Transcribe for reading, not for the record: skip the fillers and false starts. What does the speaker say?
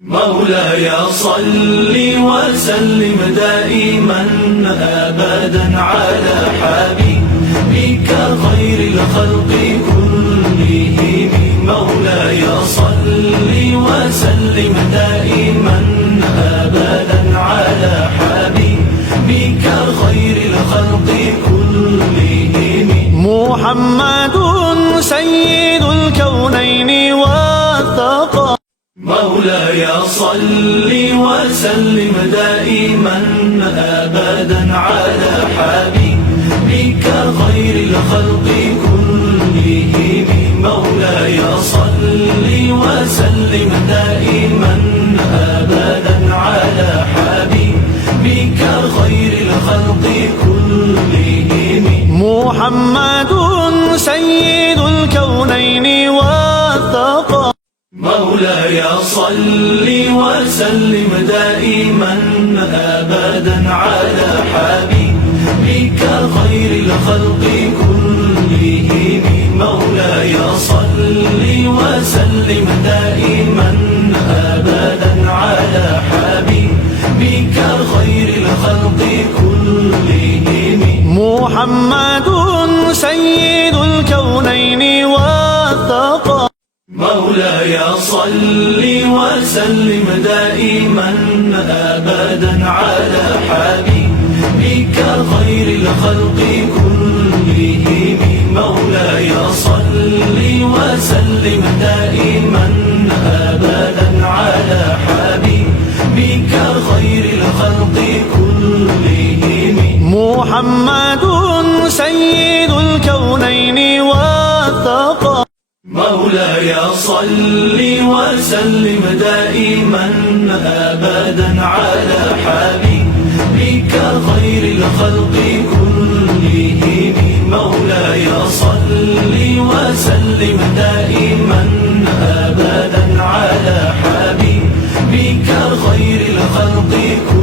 مولاي صل وسلم دائما أبدا على حبيبك خير الخلق كلهم. مولاي صل وسلم دائما أبدا على حبيبك خير الخلق كلهم. محمد سيد الكونين والثقلين. مولاي صل وسلم دائما أبدا على حبيبك خير الخلق كلهم. مولاي صل وسلم دائما أبدا على حبيبك خير الخلق كلهم. محمد سيد الكونين والثقلين. مولاي صل وسلم دائما أبدا على حبيبك خير الخلق كلهم. مولاي صل وسلم دائما أبدا على حبيبك خير الخلق كلهم. محمد سيد الكونين والثقلين. مولاي صل وسلم دائما أبدا على حبيبك خير الخلق كلهم. مولاي صل وسلم دائما أبدا على حبيبك خير الخلق كلهم. محمد سيد الكونين والثقلين. مولاي صل وسلم دائما أبدا على حبيبك خير الخلق كلهم. مولاي صل وسلم دائما أبدا على حبيبك خير الخلق كلهم. محمد سيد الكونين والثقلين. مولاي صل وسلم دائما أبدا محمد سيد الكونين والثقلين. مولاي صل وسلم دائما أبدا على حبيبك خير الخلق كلهم. مولاي صل وسلم دائما أبدا على حبيبك خير الخلق كلهم.